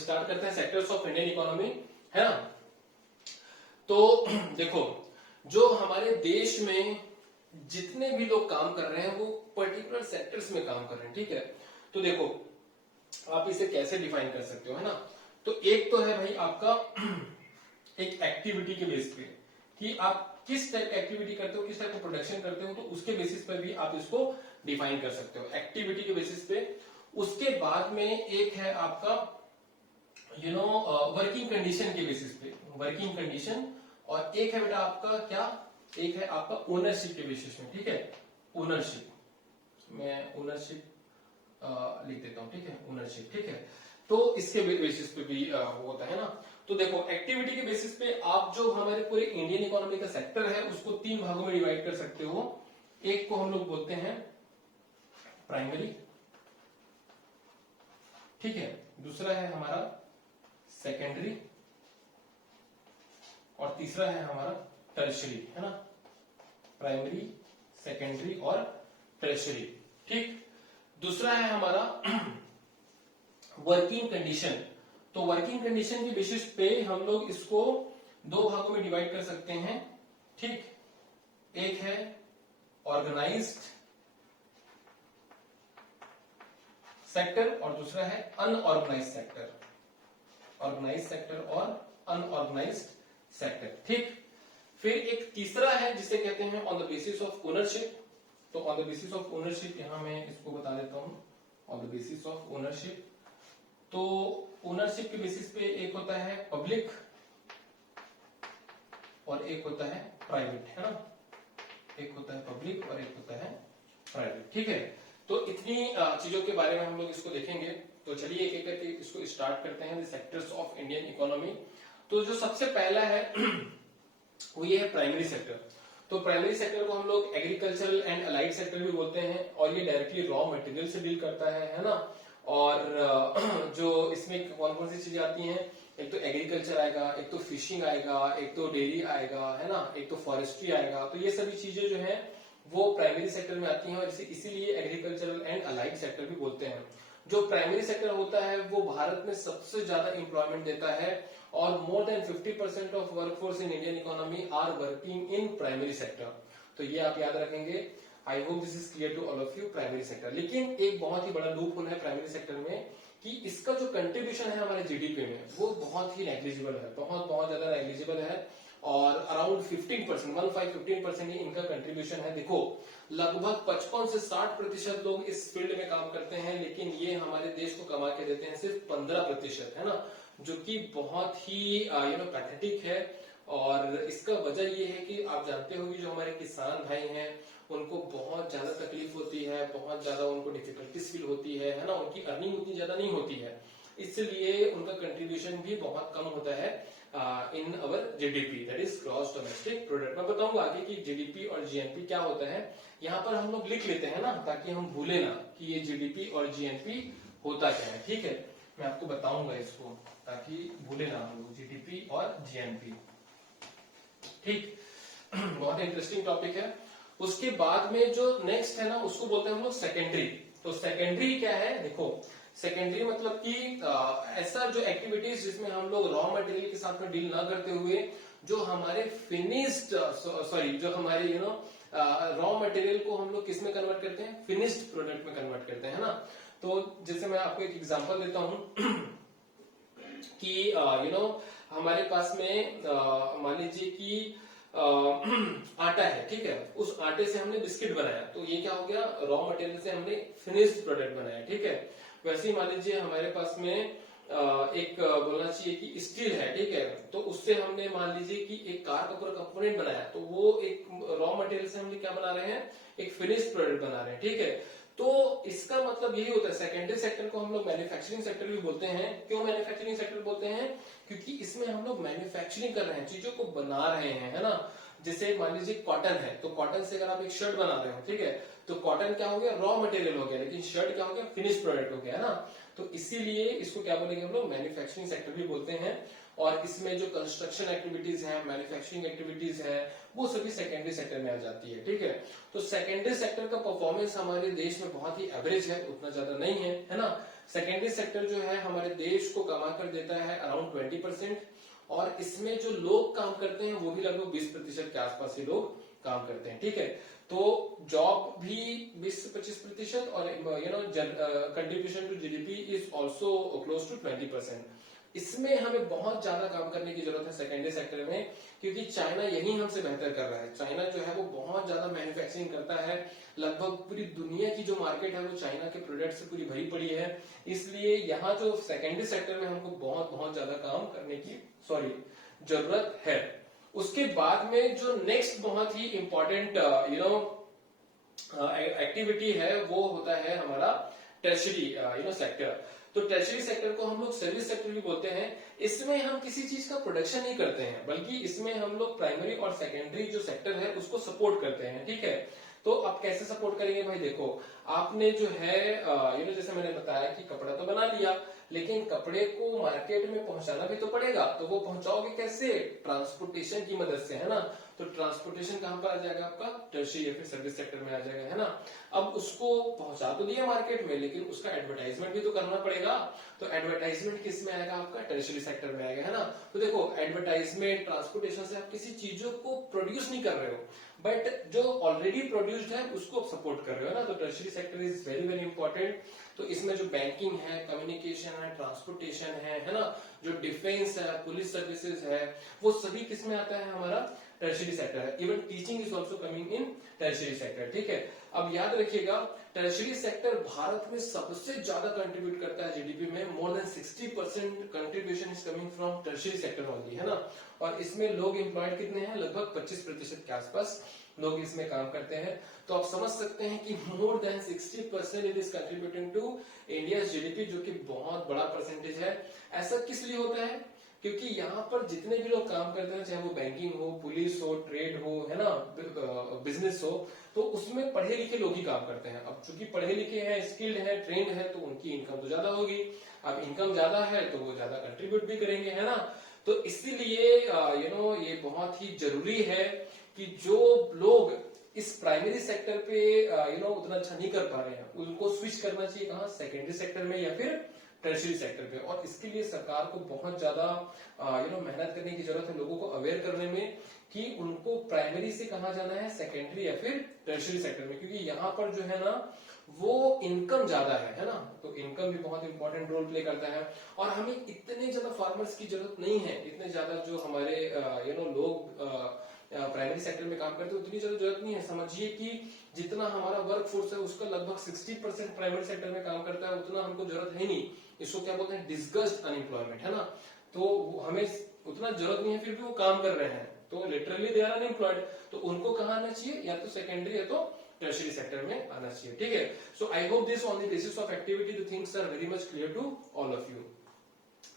Start करते हैं sectors of Indian economy, है ना। तो देखो, जो हमारे देश में जितने भी लोग काम कर रहे हैं वो पर्टिकुलर सेक्टर्स में काम कर रहे हैं, ठीक है। तो देखो आप इसे कैसे डिफाइन कर सकते हो, है ना। तो एक तो है भाई आपका एक एक्टिविटी के बेस पे कि आप किस टाइप की एक्टिविटी करते हो, किस टाइप का प्रोडक्शन करते हो, तो उसके बेसिस पर भी आप इसको डिफाइन कर सकते हो, एक्टिविटी के बेसिस पे। उसके बाद में एक है आपका वर्किंग कंडीशन के बेसिस पे, वर्किंग कंडीशन। और एक है बेटा आपका क्या, एक है आपका ओनरशिप के बेसिस में, ठीक है। ओनरशिप, मैं ओनरशिप लिख देता हूं, ठीक है, ओनरशिप, ठीक है। तो इसके बेसिस पे भी होता है ना। तो देखो एक्टिविटी के बेसिस पे आप जो हमारे पूरे इंडियन इकोनॉमी का सेक्टर है उसको 3 भागों में डिवाइड कर सकते हो। एक को हम लोग बोलते हैं प्राइमरी, ठीक है, दूसरा है हमारा सेकेंडरी, और तीसरा है हमारा टर्शरी, है ना। प्राइमरी, सेकेंडरी और टर्शरी, ठीक। दूसरा है हमारा वर्किंग कंडीशन। तो वर्किंग कंडीशन के बेसिस पे हम लोग इसको 2 भागों में डिवाइड कर सकते हैं, ठीक। एक है ऑर्गेनाइज्ड सेक्टर और दूसरा है अनऑर्गेनाइज्ड सेक्टर, ऑर्गेनाइज्ड सेक्टर और अनऑर्गेनाइज्ड सेक्टर, ठीक। फिर एक तीसरा है जिसे कहते हैं on the basis of ownership. तो on the basis of ownership यहां मैं इसको बता देता हूं, on the basis of ownership. तो ओनरशिप के बेसिस पे एक होता है पब्लिक और एक होता है प्राइवेट, है ना। एक होता है पब्लिक और एक होता है प्राइवेट, ठीक है। तो इतनी चीजों के बारे में हम लोग इसको देखेंगे। तो चलिए एक एक करके इसको स्टार्ट करते हैं, the sectors of Indian economy. तो जो सबसे पहला है वो ये है प्राइमरी सेक्टर। तो प्राइमरी सेक्टर को हम लोग एग्रीकल्चरल एंड अलाइड सेक्टर भी बोलते हैं, और ये डायरेक्टली रॉ मटेरियल से डील करता है ना। और जो इसमें कौन कौन सी चीजें आती हैं, एक तो एग्रीकल्चर आएगा, एक तो फिशिंग आएगा, एक तो डेयरी आएगा, है ना, एक तो फॉरेस्ट्री आएगा। तो ये सभी चीजें जो है वो प्राइमरी सेक्टर में आती हैं, और इसीलिए एग्रीकल्चरल एंड अलाइड सेक्टर भी बोलते हैं। जो प्राइमरी सेक्टर होता है वो भारत में सबसे ज्यादा एम्प्लॉयमेंट देता है, और more than 50% of workforce in Indian economy are working in primary sector. तो ये आप याद रखेंगे। I hope this is clear to all of you, primary sector. लेकिन एक बहुत ही बड़ा लूप होल है प्राइमरी सेक्टर में कि इसका जो कंट्रीब्यूशन है हमारे जीडीपी में वो बहुत ही नेग्लिजिबल है, बहुत बहुत ज्यादा नेग्लिजिबल है। और अराउंड 15% इनका कंट्रीब्यूशन है। देखो लगभग 55 से 60% लोग इस फील्ड में काम करते हैं, लेकिन ये हमारे देश को कमा के देते हैं सिर्फ 15%, है ना, जो कि बहुत ही पैथेटिक है। और इसका वजह ये है कि आप जानते हो कि जो हमारे किसान भाई हैं उनको बहुत ज्यादा तकलीफ होती है, बहुत ज्यादा उनको डिफिकल्टीज फील होती है ना, उनकी अर्निंग उतनी ज्यादा नहीं होती है, इसलिए उनका कंट्रीब्यूशन भी बहुत कम होता है in our GDP, that is gross domestic product. मैं बताऊंगा आगे कि जीडीपी और जीएनपी क्या होता है। यहाँ पर हम लोग लिख लेते हैं ना, ताकि हम भूले ना कि ये जीडीपी और जीएनपी होता क्या है, ठीक है। मैं आपको बताऊंगा इसको ताकि भूले ना हम लोग, जीडीपी और जीएनपी, ठीक। बहुत इंटरेस्टिंग टॉपिक है। उसके बाद में जो नेक्स्ट है ना उसको बोलते हैं हम लोग सेकेंडरी। तो सेकेंडरी क्या है, देखो सेकेंडरी मतलब कि ऐसा जो एक्टिविटीज जिसमें हम लोग रॉ मटेरियल के साथ में डील ना करते हुए जो हमारे फिनिश्ड जो हमारे रॉ मटेरियल को हम लोग किस में कन्वर्ट करते हैं, फिनिश्ड प्रोडक्ट में कन्वर्ट करते हैं, है ना। तो जैसे मैं आपको एक एग्जांपल देता हूं कि हमारे पास में मान लीजिए कि आटा है, ठीक है। उस आटे से हमने बिस्किट बनाया, तो ये क्या हो गया, रॉ मटेरियल से हमने फिनिश्ड प्रोडक्ट बनाया, ठीक है। वैसे ही मान लीजिए हमारे पास में एक बोलना चाहिए कि स्टील है, ठीक है। तो उससे हमने मान लीजिए कि एक कार का पूरा कंपोनेंट बनाया, तो वो एक रॉ मटेरियल से हमने क्या बना रहे हैं, एक फिनिश्ड प्रोडक्ट बना रहे हैं, ठीक है। तो इसका मतलब यही होता है, सेकेंडरी सेक्टर को हम लोग मैन्युफैक्चरिंग सेक्टर भी बोलते हैं। क्यों मैन्युफैक्चरिंग सेक्टर बोलते हैं, क्योंकि इसमें हम लोग मैन्युफैक्चरिंग कर रहे हैं, चीजों को बना रहे हैं, है ना। जैसे मान लीजिए कॉटन है, तो कॉटन से अगर आप एक शर्ट बना रहे हो, ठीक है, तो कॉटन क्या हो गया, रॉ मटेरियल हो गया, लेकिन शर्ट क्या हो गया, फिनिश प्रोडक्ट हो गया, है ना। तो इसीलिए इसको क्या बोलेंगे हम लोग, मैन्युफैक्चरिंग सेक्टर भी बोलते हैं। और इसमें जो कंस्ट्रक्शन एक्टिविटीज है, मैन्युफैक्चरिंग एक्टिविटीज है, वो सभी सेकेंडरी सेक्टर में आ जाती है, ठीक है। तो सेकेंडरी सेक्टर का परफॉर्मेंस हमारे देश में बहुत ही एवरेज है, उतना ज्यादा नहीं है, है ना। सेकेंडरी सेक्टर जो है हमारे देश को कमा कर देता है अराउंड 20%, और इसमें जो लोग काम करते हैं वो भी लगभग 20% के आसपास ही लोग काम करते हैं, ठीक है। तो जॉब भी 20 से 25%, और contribution to GDP is also close to 20%। इसमें हमें बहुत ज्यादा काम करने की जरूरत है सेकेंडरी सेक्टर में, क्योंकि चाइना यही हमसे बेहतर कर रहा है। चाइना जो है वो बहुत ज्यादा मैन्युफैक्चरिंग करता है, लगभग पूरी दुनिया की जो मार्केट है वो चाइना के प्रोडक्ट से पूरी भरी पड़ी है। इसलिए यहाँ जो सेकेंडरी सेक्टर में हमको बहुत बहुत ज्यादा काम करने की जरूरत है। उसके बाद में जो नेक्स्ट बहुत ही इंपॉर्टेंट एक्टिविटी है वो होता है हमारा टर्शरी सेक्टर। तो टर्शरी सेक्टर को हम लोग सर्विस सेक्टर भी बोलते हैं। इसमें हम किसी चीज का प्रोडक्शन नहीं करते हैं, बल्कि इसमें हम लोग प्राइमरी और सेकेंडरी जो सेक्टर है उसको सपोर्ट करते हैं, ठीक है। तो आप कैसे सपोर्ट करेंगे भाई? देखो, आपने जो है जैसे मैंने बताया कि कपड़ा तो बना लिया, लेकिन कपड़े को मार्केट में पहुंचाना भी तो पड़ेगा। तो वो पहुंचाओगे कैसे? ट्रांसपोर्टेशन की मदद से, है ना। तो ट्रांसपोर्टेशन कहां पर आ जाएगा? आपका टर्शरी या फिर सर्विस सेक्टर में आ जाएगा, है ना। अब उसको पहुंचा तो दिया मार्केट में, लेकिन उसका एडवर्टाइजमेंट भी तो करना पड़ेगा। तो एडवर्टाइजमेंट किस में आएगा? आपका टर्शरी सेक्टर में आएगा, है ना। तो देखो, एडवर्टाइजमेंट, ट्रांसपोर्टेशन से आप किसी चीजों को प्रोड्यूस नहीं कर रहे हो, बट जो ऑलरेडी प्रोड्यूस्ड है उसको सपोर्ट कर रहे हो ना। तो tertiary sector is very very important. तो इसमें जो बैंकिंग है, कम्युनिकेशन है, ट्रांसपोर्टेशन है ना, जो डिफेंस है, पुलिस सर्विसेज है, वो सभी किस में आता है? हमारा टर्शरी सेक्टर है। Even teaching is also coming in tertiary sector, ठीक है। अब याद रखिएगा, टर्शरी सेक्टर भारत में सबसे ज्यादा कंट्रीब्यूट करता है जीडीपी में। मोर than 60% contribution is coming from tertiary sector only, है ना। और इसमें लोग एम्प्लॉयड कितने हैं? लगभग 25% के आसपास लोग इसमें काम करते हैं। तो आप समझ सकते हैं कि more than 60% it is contributing to India GDP, जो कि बहुत बड़ा परसेंटेज है। ऐसा किस लिए होता है? क्योंकि यहाँ पर जितने भी लोग काम करते हैं, चाहे वो बैंकिंग हो, पुलिस हो, ट्रेड हो, है ना, बिजनेस हो, तो उसमें पढ़े लिखे लोग ही काम करते हैं। अब चूंकि पढ़े लिखे हैं, स्किल्ड है, ट्रेंड है, तो उनकी इनकम तो ज्यादा होगी। अब इनकम ज्यादा है तो वो ज्यादा कंट्रीब्यूट भी करेंगे, है ना। तो इसीलिए ये बहुत ही जरूरी है कि जो लोग इस प्राइमरी सेक्टर पे उतना अच्छा नहीं कर पा रहे हैं, उनको स्विच करना चाहिए कहाँ? सेकेंडरी सेक्टर में या फिर टर्शरी सेक्टर पे। और इसके लिए सरकार को बहुत ज्यादा मेहनत करने की जरूरत है, लोगों को अवेयर करने में कि उनको प्राइमरी से कहाँ जाना है, सेकेंडरी या फिर टर्शरी सेक्टर में। क्योंकि यहाँ पर जो है ना वो इनकम ज्यादा है ना। तो इनकम भी बहुत इंपॉर्टेंट रोल प्ले करता है। और हमें इतने ज्यादा फार्मर्स की जरूरत नहीं है, इतने ज्यादा जो हमारे लोग प्राइमरी सेक्टर में काम करते हैं उतनी ज्यादा जरूरत नहीं है। समझिए कि जितना हमारा वर्क फोर्स है उसका लगभग 60% प्राइमरी सेक्टर में काम करता है, उतना हमको जरूरत है नहीं। इसको क्या बोलते हैं? डिस्गस्ड अनएम्प्लॉयमेंट, है ना। तो हमें उतना जरूरत नहीं है, फिर भी वो काम कर रहे हैं, तो लिटरली दे आर अनएम्प्लॉयड। तो उनको कहाँ आना चाहिए? या तो सेकेंडरी या तो टर्शरी सेक्टर में आना चाहिए, ठीक है। So I hope this on the basis of activity the things are very much clear to all of you.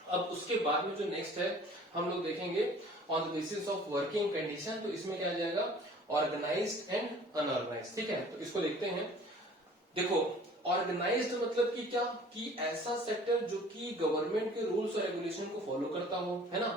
अब उसके बाद में जो नेक्स्ट है हम लोग देखेंगे on the basis of working condition. तो इसमें क्या आ जाएगा? ऑर्गेनाइज्ड एंड अनऑर्गेनाइज्ड, ठीक है। तो इसको देखते हैं। देखो, ऑर्गेनाइज्ड मतलब कि क्या? कि ऐसा सेक्टर जो कि गवर्नमेंट के रूल्स और रेगुलेशन को फॉलो करता हो, है ना।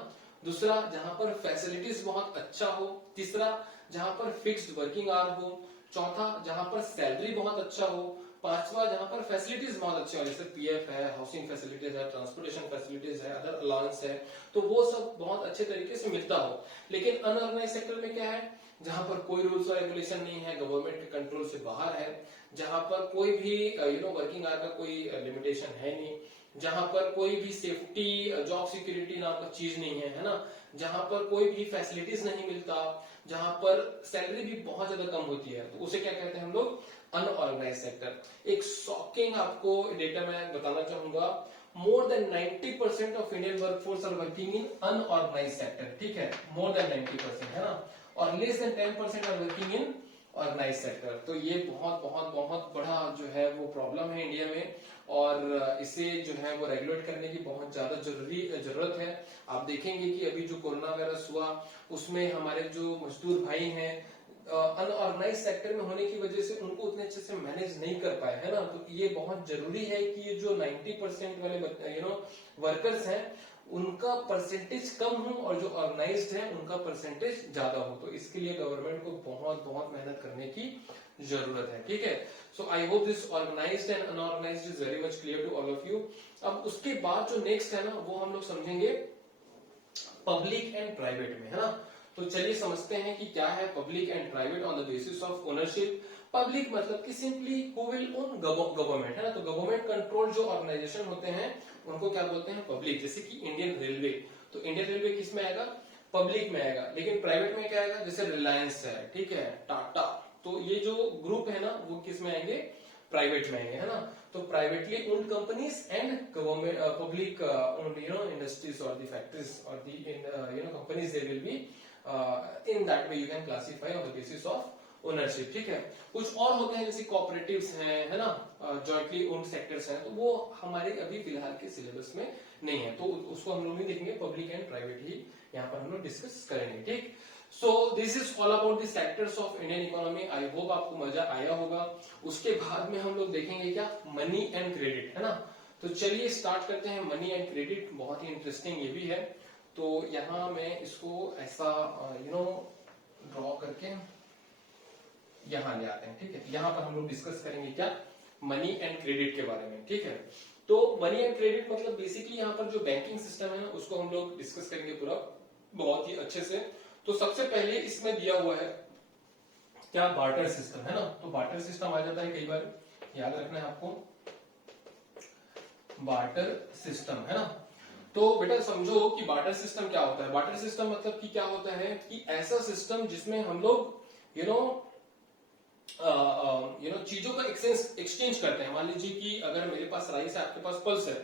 दूसरा, जहां पर फैसिलिटीज बहुत अच्छा हो। तीसरा, जहां पर फिक्स्ड वर्किंग आवर हो। चौथा, जहां पर सैलरी बहुत अच्छा हो। पांचवा, जहां पर फैसिलिटीज बहुत अच्छे हो, जैसे पीएफ है, हाउसिंग फैसिलिटीज है, ट्रांसपोर्टेशन फैसिलिटीज है, अदर अलाउंस है, तो वो सब बहुत अच्छे तरीके से मिलता हो। लेकिन अनऑर्गेनाइज सेक्टर में क्या है? जहां पर कोई रूल्स और रेगुलेशन नहीं है, गवर्नमेंट के कंट्रोल से बाहर है, जहां पर कोई भी वर्किंग आवर का कोई लिमिटेशन है नहीं, जहां पर कोई भी सेफ्टी, जॉब सिक्योरिटी नाम का चीज नहीं है, है ना। जहां पर कोई भी फैसिलिटीज नहीं मिलता, जहां पर सैलरी भी बहुत ज्यादा कम होती है, तो उसे क्या कहते हैं हम लोग? Unorganised sector. एक शॉकिंग आपको डेटा मैं बताना चाहूंगा, more than 90% of Indian workforce are working in unorganised sector, ठीक है। मोर देन 90%, है ना। और less than 10% are working in organised sector. तो ये बहुत बहुत बहुत बड़ा जो है वो प्रॉब्लम है इंडिया में, और इसे जो है वो रेगुलेट करने की बहुत ज्यादा जरूरत है। आप देखेंगे कि अभी जो कोरोना वायरस हुआ उसमें हमारे जो मजदूर भाई हैं अनऑर्गेनाइज सेक्टर में होने की वजह से उनको उतने अच्छे से मैनेज नहीं कर पाए, है ना। तो ये बहुत जरूरी है कि ये जो 90% वाले वर्कर्स हैं उनका परसेंटेज कम हो और जो ऑर्गेनाइज्ड है उनका परसेंटेज ज्यादा हो। तो इसके लिए गवर्नमेंट को बहुत बहुत मेहनत करने की जरूरत है, ठीक है। So I hope this organised and unorganised is very much clear to all of you. अब उसके बाद जो नेक्स्ट है ना, वो हम लोग समझेंगे पब्लिक एंड प्राइवेट में, है ना। तो चलिए समझते हैं कि क्या है public and private on the basis of ownership. Public मतलब कि simply who will own government, है ना। तो गवर्नमेंट कंट्रोल जो ऑर्गेनाइजेशन होते हैं उनको क्या बोलते हैं, पब्लिक। जैसे कि इंडियन रेलवे, तो इंडियन रेलवे किस में आएगा, पब्लिक में आएगा। लेकिन प्राइवेट में क्या आएगा, जैसे रिलायंस है, ठीक है, टाटा, तो ये जो ग्रुप है ना वो किस में आएंगे, प्राइवेट में आएंगे, है ना। तो privately owned companies and government public owned industries और द फैक्ट्रीज और the companies they will be in that way you can classify on the basis of ownership, ठीक है। कुछ और होते हैं जैसे कोऑपरेटिव्स हैं, है ना, जॉइंटली ओन्ड सेक्टर्स हैं, तो वो हमारे अभी फिलहाल के सिलेबस में नहीं है, तो उसको हम लोग नहीं देखेंगे, पब्लिक एंड प्राइवेट ही यहाँ पर हम लोग डिस्कस करेंगे, ठीक। So this is all about the sectors of Indian economy. I hope आपको मजा आया होगा। उसके बाद में हम लोग देखेंगे क्या, मनी एंड क्रेडिट, है ना। तो चलिए स्टार्ट करते हैं, मनी एंड क्रेडिट बहुत ही इंटरेस्टिंग ये भी है। तो यहाँ मैं इसको ऐसा ड्रॉ करके यहाँ ले आते हैं, ठीक है। यहाँ पर हम लोग डिस्कस करेंगे क्या, मनी एंड क्रेडिट के बारे में, ठीक है। तो मनी एंड क्रेडिट मतलब बेसिकली यहाँ पर जो बैंकिंग सिस्टम है ना उसको हम लोग डिस्कस करेंगे पूरा बहुत ही अच्छे से। तो सबसे पहले इसमें दिया हुआ है क्या, बार्टर सिस्टम, है ना। तो बार्टर सिस्टम आ जाता है, कई बार याद रखना है आपको, बार्टर सिस्टम, है ना। तो बेटा समझो कि बार्टर सिस्टम क्या होता है। बार्टर सिस्टम मतलब कि क्या होता है कि ऐसा सिस्टम जिसमें हम लोग चीजों का एक्सचेंज करते हैं। मान लीजिए कि अगर मेरे पास राइस है, आपके पास पल्स है,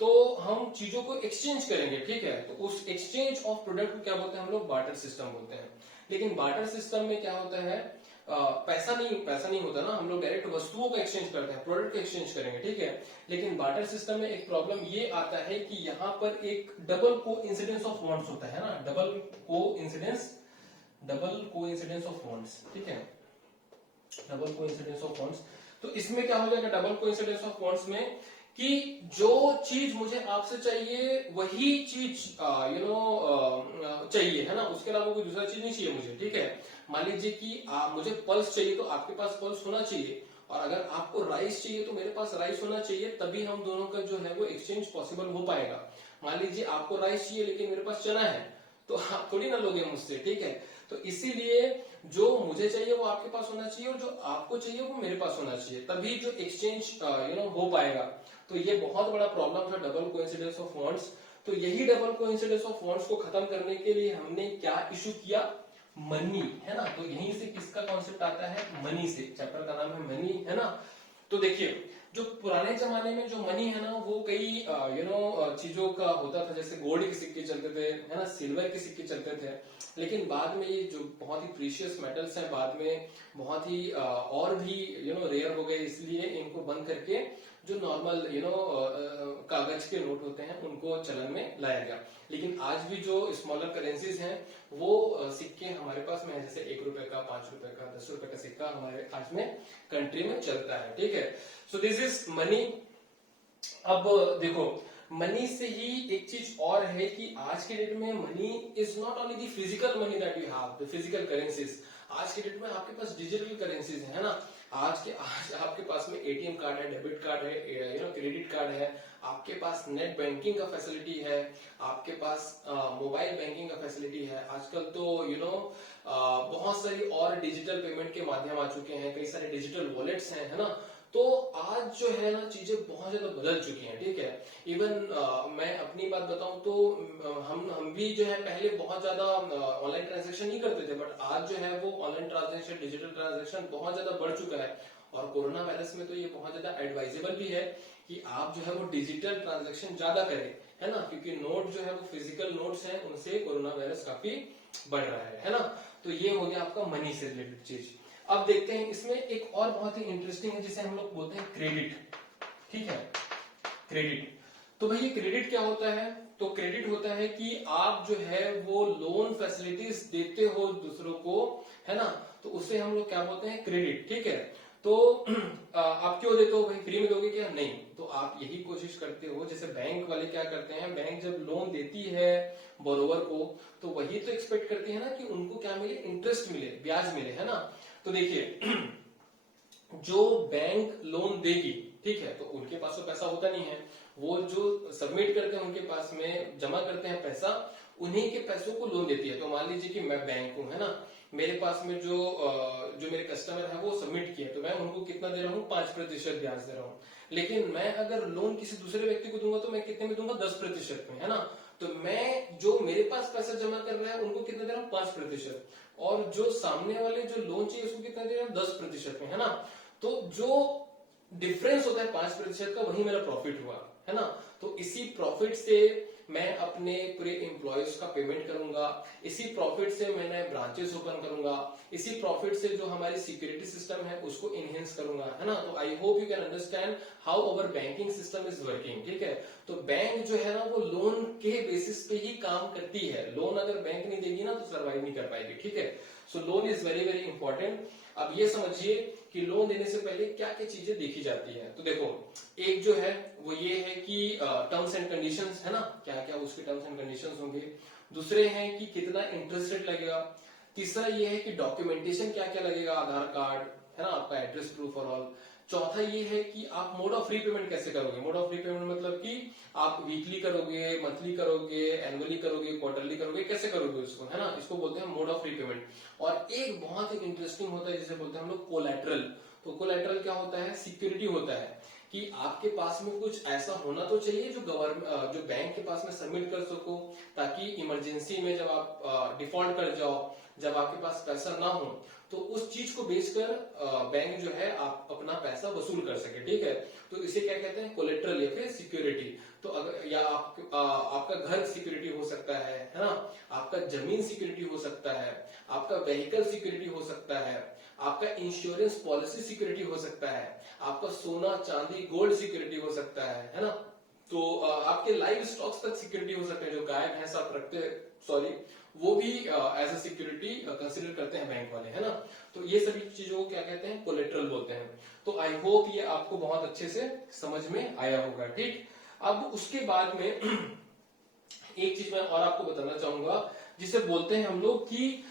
तो हम चीजों को एक्सचेंज करेंगे, ठीक है। तो उस एक्सचेंज ऑफ प्रोडक्ट को क्या बोलते हैं हम लोग, बार्टर सिस्टम बोलते हैं। लेकिन बार्टर सिस्टम में क्या होता है, पैसा नहीं होता ना, हम लोग डायरेक्ट वस्तुओं का एक्सचेंज करते हैं, प्रोडक्ट का एक्सचेंज करेंगे, ठीक है। लेकिन बार्टर सिस्टम में एक प्रॉब्लम ये आता है कि यहाँ पर एक डबल को इंसिडेंस ऑफ वॉन्ट्स होता है ना, डबल को इंसिडेंस ऑफ वॉन्ट्स, ठीक है, डबल को इंसिडेंस ऑफ वॉन्ट्स। तो इसमें क्या हो जाएगा, डबल को इंसिडेंस ऑफ वॉन्ट्स में कि जो चीज मुझे आपसे चाहिए वही चीज चाहिए, है ना, उसके अलावा कोई दूसरा चीज नहीं चाहिए मुझे, ठीक है। मान लीजिए कि मुझे पल्स चाहिए तो आपके पास पल्स होना चाहिए, और अगर आपको राइस चाहिए तो मेरे पास राइस होना चाहिए, तभी हम दोनों का जो है वो एक्सचेंज पॉसिबल हो पाएगा। मान लीजिए आपको राइस चाहिए लेकिन मेरे पास चना है, तो आप थोड़ी ना लोगे मुझसे, ठीक है। तो इसीलिए जो मुझे चाहिए वो आपके पास होना चाहिए, और जो आपको चाहिए वो मेरे पास होना चाहिए, तभी जो एक्सचेंज हो पाएगा। तो ये बहुत बड़ा प्रॉब्लम था, डबल कोइंसिडेंस ऑफ वॉन्ट्स। तो यही डबल कोइंसिडेंस ऑफ वॉन्ट्स को खत्म करने के लिए हमने क्या इशू किया, मनी, है ना। तो यहीं से किसका कॉन्सेप्ट आता है, मनी से। चैप्टर का नाम है मनी, है ना। तो देखिए जो पुराने जमाने में जो मनी है ना वो कई चीजों का होता था, जैसे गोल्ड के सिक्के चलते थे, है ना, सिल्वर के सिक्के चलते थे। लेकिन बाद में ये जो बहुत ही प्रीशियस मेटल्स हैं बाद में बहुत ही और भी रेयर हो गए, इसलिए इनको बंद करके जो नॉर्मल कागज के नोट होते हैं उनको चलन में लाया गया। लेकिन आज भी जो स्मॉलर करेंसीज हैं वो सिक्के हमारे पास में है, जैसे 1 रुपए का, 5 रुपए का, 10 रुपए का सिक्का हमारे आज में कंट्री में चलता है, ठीक है। So this is money. अब देखो मनी से ही एक चीज और है कि आज के डेट में money is not only the physical money that you have, the physical currencies. आज के डेट में आपके पास डिजिटल करेंसीज है ना। आज आपके पास में एटीएम कार्ड है, डेबिट कार्ड है, क्रेडिट कार्ड है, आपके पास नेट बैंकिंग का फैसिलिटी है, आपके पास मोबाइल बैंकिंग का फैसिलिटी है। आजकल तो बहुत सारी और डिजिटल पेमेंट के माध्यम आ चुके हैं, कई सारे डिजिटल वॉलेट्स हैं, है ना। तो आज जो है ना चीजें बहुत ज्यादा बदल चुकी हैं, ठीक है। इवन मैं अपनी बात बताऊं तो हम भी जो है पहले बहुत ज्यादा ऑनलाइन ट्रांजैक्शन नहीं करते थे, बट आज जो है वो ऑनलाइन ट्रांजैक्शन, डिजिटल ट्रांजैक्शन बहुत ज्यादा बढ़ चुका है। और कोरोना वायरस में तो ये बहुत ज्यादा एडवाइजेबल भी है कि आप जो है वो डिजिटल ट्रांजैक्शन ज्यादा करें, है ना, क्योंकि नोट जो है वो फिजिकल नोट्स हैं, उनसे कोरोना वायरस काफी बढ़ रहा है ना। तो ये हो गया आपका मनी से रिलेटेड चीज। अब देखते हैं इसमें एक और बहुत ही इंटरेस्टिंग है जिसे हम लोग बोलते हैं क्रेडिट, ठीक है, क्रेडिट। तो भाई ये क्रेडिट क्या होता है, तो क्रेडिट होता है कि आप जो है वो लोन फैसिलिटीज देते हो दूसरों को, है ना, तो उसे हम लोग क्या बोलते हैं, क्रेडिट, ठीक है। तो आप क्यों देते हो भाई, फ्री में दोगे क्या, नहीं, तो आप यही कोशिश करते हो, जैसे बैंक वाले क्या करते हैं, बैंक जब लोन देती है बोरोवर को तो वही तो एक्सपेक्ट करते हैं ना कि उनको क्या मिले, इंटरेस्ट मिले, ब्याज मिले, है ना। तो देखिए जो बैंक लोन देगी, ठीक है, तो उनके पास तो पैसा होता नहीं है, वो जो सबमिट करते हैं उनके पास में जमा करते हैं पैसा, उन्हीं के पैसों को लोन देती है। तो मान लीजिए कि मैं बैंक हूं, है ना, मेरे पास में जो मेरे कस्टमर है वो सबमिट किया, तो मैं उनको कितना दे रहा हूँ, 5% ब्याज दे रहा हूँ। लेकिन मैं अगर लोन किसी दूसरे व्यक्ति को दूंगा तो मैं कितने में दूंगा, 10% में, है ना। तो मैं जो मेरे पास पैसा जमा कर रहा है उनको कितना दे रहा हूँ, 5%, और जो सामने वाले जो लोन चाहिए उसको कितना दे रहा हूँ, 10% में, है ना। तो जो डिफरेंस होता है 5% का, वही मेरा प्रॉफिट हुआ, है ना। तो इसी प्रॉफिट से मैं अपने पूरे एम्प्लॉयज का पेमेंट करूंगा, इसी प्रॉफिट से मैं नए ब्रांचेस ओपन करूंगा, इसी प्रॉफिट से जो हमारी सिक्योरिटी सिस्टम है उसको इनहेंस करूंगा, है ना। तो I hope you can understand how our banking system is working, ठीक है। तो बैंक जो है ना वो लोन के बेसिस पे ही काम करती है, लोन अगर बैंक नहीं देगी ना तो सर्वाइव नहीं कर पाएगी, ठीक है। So loan is very very important. अब ये समझिए कि लोन देने से पहले क्या क्या चीजें देखी जाती है। तो देखो, एक जो है वो ये है कि टर्म्स एंड कंडीशंस, है ना, क्या क्या उसके टर्म्स एंड कंडीशंस होंगे। दूसरे हैं कि कितना इंटरेस्ट रेट लगेगा। तीसरा ये है कि डॉक्यूमेंटेशन क्या क्या लगेगा, आधार कार्ड, है ना, आपका एड्रेस प्रूफ और ऑल। चौथा ये है कि आप मोड ऑफ रीपेमेंट कैसे करोगे। मोड ऑफ रीपेमेंट मतलब कि आप वीकली करोगे, मंथली करोगे, एनुअली करोगे, क्वार्टरली करोगे, कैसे करोगे उसको, है ना, इसको बोलते हैं मोड ऑफ रीपेमेंट। और एक बहुत ही इंटरेस्टिंग होता है जिसे बोलते हैं हम लोग कोलैटरल। तो कोलैटरल क्या होता है, सिक्योरिटी होता है कि आपके पास में कुछ ऐसा होना तो चाहिए जो गवर्नमेंट जो बैंक के पास में सबमिट कर सको, ताकि इमरजेंसी में जब आप डिफॉल्ट कर जाओ, जब आपके पास पैसा ना हो, तो उस चीज को बेचकर बैंक जो है आप अपना पैसा वसूल कर सके, ठीक है। तो इसे क्या कहते हैं, कोलेट्रल या फिर सिक्योरिटी। तो अगर या आपका घर सिक्योरिटी हो सकता है ना, आपका जमीन सिक्योरिटी हो सकता है, आपका व्हीकल सिक्योरिटी हो सकता है, आपका इंश्योरेंस पॉलिसी सिक्योरिटी हो सकता है, आपका सोना चांदी गोल्ड सिक्योरिटी हो सकता है ना। तो आपके लाइव स्टॉक्स तक सिक्योरिटी हो सकते हैं, जो गाय भैंस आप रखते हैं, सॉरी, वो भी एज अ सिक्योरिटी कंसिडर करते हैं बैंक वाले, है ना। तो ये सभी चीजों को क्या कहते हैं, कोलेट्रल बोलते हैं। तो आई होप ये आपको बहुत अच्छे से समझ में आया होगा, ठीक। अब उसके बाद में एक चीज मैं और आपको बताना चाहूंगा, जिसे बोलते हैं हम लोग कि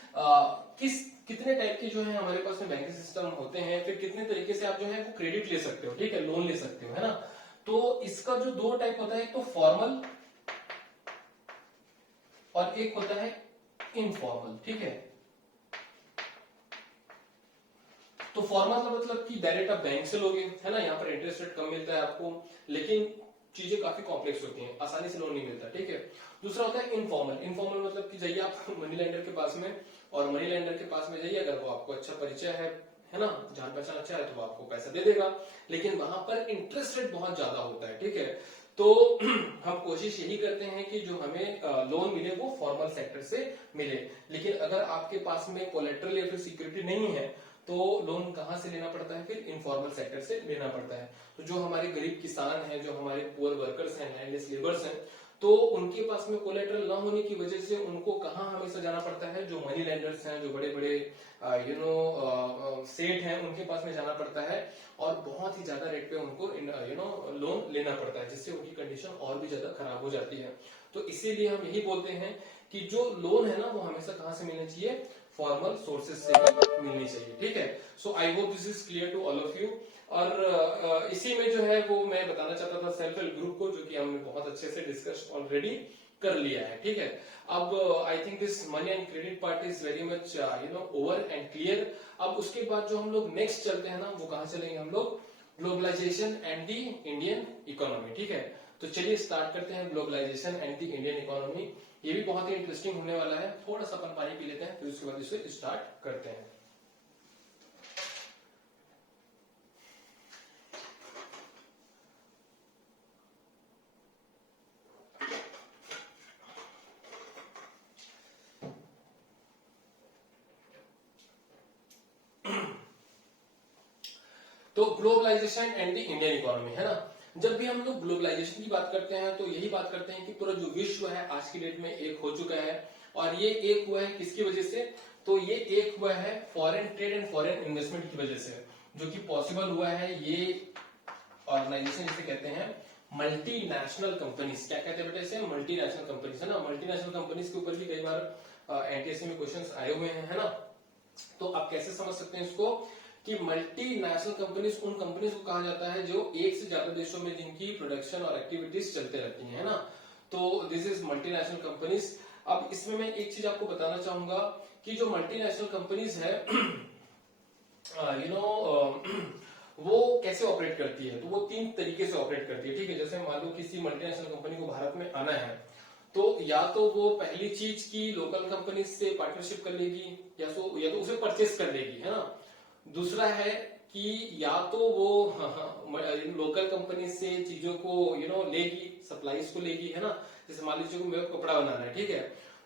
कितने टाइप के जो है हमारे पास में बैंकिंग सिस्टम होते हैं, फिर कितने तरीके से आप जो है वो क्रेडिट ले सकते हो, ठीक है, लोन ले सकते हो, है ना। तो इसका जो दो टाइप होता है, एक तो फॉर्मल और एक होता है इनफॉर्मल, ठीक है। तो फॉर्मल का मतलब कि डायरेक्ट आप बैंक से लोगे, है ना, यहाँ पर इंटरेस्ट रेट कम मिलता है आपको, लेकिन चीजें काफी कॉम्प्लेक्स होती हैं, आसानी से लोन नहीं मिलता, ठीक है। दूसरा होता है इनफॉर्मल। इनफॉर्मल मतलब कि जाइए आप मनी लेंडर के पास में, और मनी लेंडर के पास में जाइए, अगर वो आपको अच्छा परिचय है ना, जान पहचान अच्छा है, तो वो आपको पैसा दे देगा, लेकिन वहां पर इंटरेस्ट रेट बहुत ज्यादा होता है, ठीक है। तो हम कोशिश यही करते हैं कि जो हमें लोन मिले वो फॉर्मल सेक्टर से मिले। लेकिन अगर आपके पास में कोलेट्रल या फिर सिक्योरिटी नहीं है, तो लोन कहां से लेना पड़ता है, फिर इनफॉर्मल सेक्टर से लेना पड़ता है। तो जो हमारे गरीब किसान हैं, जो हमारे पुअर वर्कर्स हैं, लैंडलेस लेबर्स हैं, तो उनके पास में कोलेट्रल ना होने की वजह से उनको कहां हमेशा जाना पड़ता है, जो मनी लेंडर्स हैं, जो बड़े बड़े सेठ हैं, उनके पास में जाना पड़ता है, और बहुत ही ज्यादा रेट पे उनको लोन लेना पड़ता है, जिससे उनकी कंडीशन और भी ज्यादा खराब हो जाती है। तो इसीलिए हम यही बोलते हैं कि जो लोन है ना वो हमेशा कहां से मिलना चाहिए, फॉर्मल सोर्सेज से ही मिलनी चाहिए, ठीक है। So I hope this is clear to all of you. और इसी में जो है वो मैं बताना चाहता था सेल्फ हेल्प ग्रुप को, जो कि हमने बहुत अच्छे से डिस्कस ऑलरेडी कर लिया है, ठीक है। अब I think this money and credit part is very much over and clear. अब उसके बाद जो हम लोग नेक्स्ट चलते हैं ना, वो कहां चलेंगे हम लोग, globalisation and the Indian economy, ठीक है। तो चलिए स्टार्ट करते हैं globalisation and the Indian economy. ये भी बहुत ही इंटरेस्टिंग होने वाला है। थोड़ा सा अपन पानी पी लेते हैं, फिर उसके बाद इसे स्टार्ट करते हैं। तो globalisation and the Indian economy, है ना। जब भी हम लोग ग्लोबलाइजेशन की बात करते हैं तो यही बात करते हैं कि पूरा जो विश्व है आज की डेट में एक हो चुका है। और ये एक हुआ है किसकी वजह से, तो ये एक हुआ है foreign trade and foreign investment की वजह से, जो कि पॉसिबल हुआ है। ये ऑर्गेनाइजेशन जिसे कहते हैं मल्टीनेशनल कंपनीज, क्या कहते हैं बेटा इसे, मल्टीनेशनल कंपनीज, है ना। मल्टीनेशनल कंपनीज के ऊपर भी कई बार एनटीएससी में क्वेश्चंस आए हुए हैं, है ना। तो आप कैसे समझ सकते हैं इसको, कि मल्टीनेशनल कंपनीज उन कंपनीज को कहा जाता है जो एक से ज्यादा देशों में जिनकी प्रोडक्शन और एक्टिविटीज चलते रहती है ना, तो दिस इज मल्टीनेशनल कंपनीज। अब इसमें मैं एक चीज आपको बताना चाहूंगा कि जो मल्टीनेशनल कंपनीज है वो कैसे ऑपरेट करती है। तो वो 3 तरीके से ऑपरेट करती है, ठीक है। जैसे मान लो किसी मल्टीनेशनल कंपनी को भारत में आना है, तो या तो वो पहली चीज की लोकल कंपनी से पार्टनरशिप कर लेगी या तो उसे परचेस कर लेगी, है ना। दूसरा है कि या तो वो लोकल कंपनी से चीजों को लेगी, सप्लाईज को लेगी, है ना। जैसे मान लीजिए मेरे को कपड़ा बनाना है, ठीक है,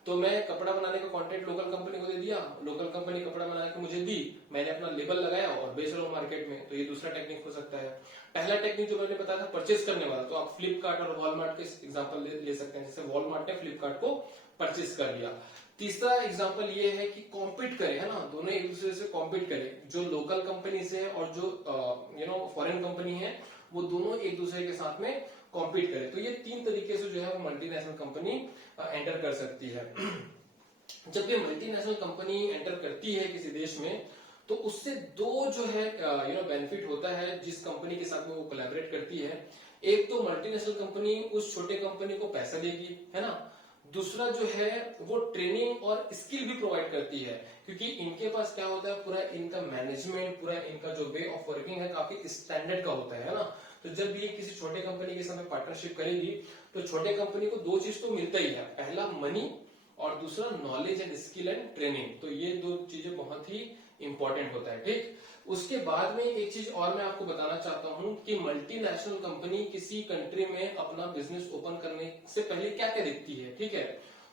तो मैं कपड़ा बनाने का कॉन्ट्रैक्ट लोकल कंपनी को दे दिया, लोकल कंपनी कपड़ा बना के मुझे दी, मैंने अपना लेबल लगाया और बेच रहा हूँ मार्केट में। तो ये दूसरा टेक्निक हो सकता है। पहला टेक्निक जो मैंने बताया था परचेस करने वाला, तो आप फ्लिपकार्ट और वॉलमार्ट के एग्जांपल ले सकते हैं। जैसे वॉलमार्ट ने फ्लिपकार्ट को परचेस कर लिया। तीसरा एग्जांपल ये है कि कॉम्पीट करे, है ना, दोनों एक दूसरे से कॉम्पीट करे। जो लोकल कंपनी से है और जो फॉरेन कंपनी है, वो दोनों एक दूसरे के साथ में कॉम्पीट करे। तो ये 3 तरीके से जो है वो मल्टीनेशनल कंपनी एंटर कर सकती है। जब ये मल्टीनेशनल कंपनी एंटर करती है किसी देश में, तो उससे 2 जो है बेनिफिट होता है जिस कंपनी के साथ में वो कोलैबोरेट करती है। एक तो मल्टीनेशनल कंपनी उस छोटे कंपनी को पैसा देगी, है ना। दूसरा जो है वो ट्रेनिंग और स्किल भी प्रोवाइड करती है, क्योंकि इनके पास क्या होता है, पूरा इनका मैनेजमेंट, पूरा इनका जो वे ऑफ वर्किंग है काफी स्टैंडर्ड का होता है ना। तो जब भी किसी छोटे कंपनी के साथ पार्टनरशिप करेगी, तो छोटे कंपनी को 2 चीज तो मिलता ही है, पहला मनी और दूसरा knowledge and skill and training. तो ये 2 चीजें बहुत ही इंपॉर्टेंट होता है, ठीक। उसके बाद में एक चीज और मैं आपको बताना चाहता हूं कि मल्टीनेशनल कंपनी किसी कंट्री में अपना बिजनेस ओपन करने से पहले क्या क्या देखती है, ठीक है।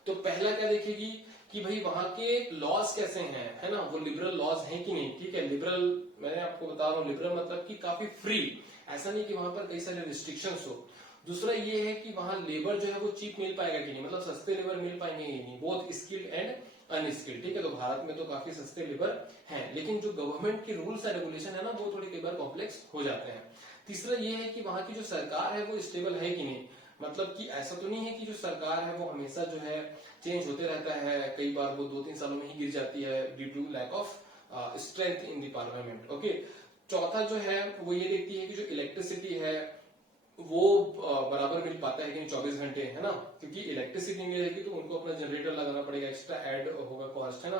तो पहला क्या देखेगी कि भाई वहां के लॉज कैसे हैं, है ना, वो लिबरल लॉज हैं कि नहीं, ठीक है। लिबरल, मैंने आपको बता रहा हूँ, लिबरल मतलब कि काफी फ्री, ऐसा नहीं कि वहां पर कई सारे रिस्ट्रिक्शंस हो। दूसरा ये है कि वहां लेबर जो है वो चीप मिल पाएगा कि नहीं, मतलब सस्ते लेबर मिल पाएंगे कि नहीं, बोथ स्किल्ड एंड अनस्किल्ड, ठीक है। तो भारत में तो काफी सस्ते लेबर हैं, लेकिन जो गवर्नमेंट की रूल्स एंड रेगुलेशन है ना, वो थोड़ी कई बार कॉम्प्लेक्स हो जाते हैं। तीसरा ये है कि वहां की जो सरकार है वो स्टेबल है कि नहीं, मतलब कि ऐसा तो नहीं है कि जो सरकार है वो हमेशा जो है चेंज होते रहता है, कई बार वो 2-3 सालों में ही गिर जाती है due to lack of strength in the parliament, okay. चौथा जो है वो ये देखती है कि जो इलेक्ट्रिसिटी है वो बराबर मिल पाता है कि नहीं 24 घंटे, है ना, क्योंकि इलेक्ट्रिसिटी नहीं रहेगी तो उनको अपना जनरेटर लगाना पड़ेगा, एक्स्ट्रा ऐड होगा कॉस्ट, है ना।